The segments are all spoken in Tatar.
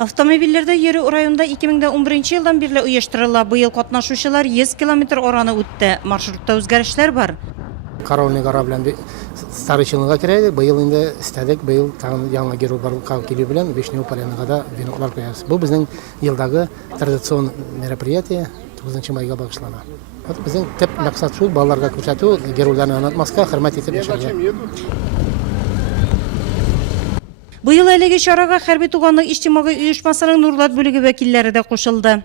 Автомобильләрдә йөрү районда 2011 елдан бирле оештырыла. Быел катнашучылар 100 километр араны үтте. Маршрутта үзгәрешләр бар. Коронный гора белән старый Челныга керәйдек. Быел инде истәдек, быел тагын яңа герой барлыкка килү белән Вишневый поляныга да веноклар куябыз. Бу безнең елдагы традицион мероприятие 9 майга багышлана. Безнең төп максат шул, балаларга күрсәтү, геройларны онытмаска, хөрмәт итеп яшәргә. Быел әлеге чарага хәрби туганлык иҗтимагый оешмасының Нурлат бүлеге вәкилләре дә кушылды.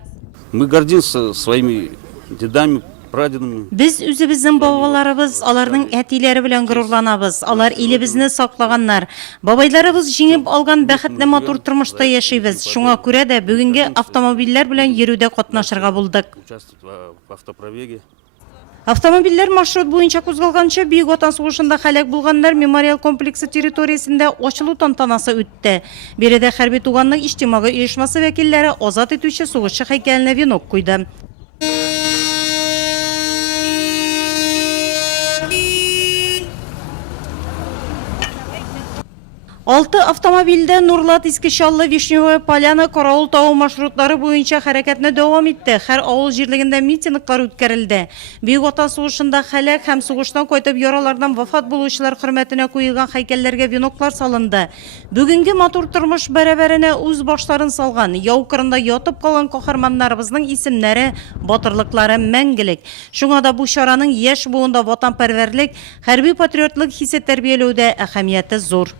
Мы гордимся своими дедами, прадедами. Без үзебезнең бабаларыбыз, аларның әтиләре белән горурланабыз. Алар илебезне саклаганнар. Бабайларыбыз җиңеп алган бәхетле матур тормышта яшибез. Шуңа күрә дә бүгенге автомобильләр белән йөрүдә катнашырга булдык. Участвовать в автопробеге. Автомобильләр маршрут буенча кузгалганча Бөек Ватан сугышында һәлак булганнар мемориал комплексы территориясендә ачылу тантанасы үтте. Биредә хәрби туганлык иҗтимагый оешмасы вәкилләре азат итүче сугышчы һәйкәленә венок куйды. 6 автомобильдә Нурлат, Искешаллы, Вишневая Поляна, Караул тау маршрутлары буенча хәрәкәтне дәвам итте. Һәр авыл җирлегендә митинглар үткәрелде. Бөек Ватан сугышында һәлак һәм сугыштан кайтып яралардан вафат булучылар хөрмәтенә куелган һәйкәлләргә веноклар салынды. Бүгенге матур тормыш бәрабәренә үз башларын салган, яу кырында ятып калган каһарманнарыбызның исемнәре, батырлыклары мәңгелек. Шуңа да бу чараның яшь буында ватанпәрвәрлек, хәрби патриотлык хисе тәрбияләүдә әһәмияте зур.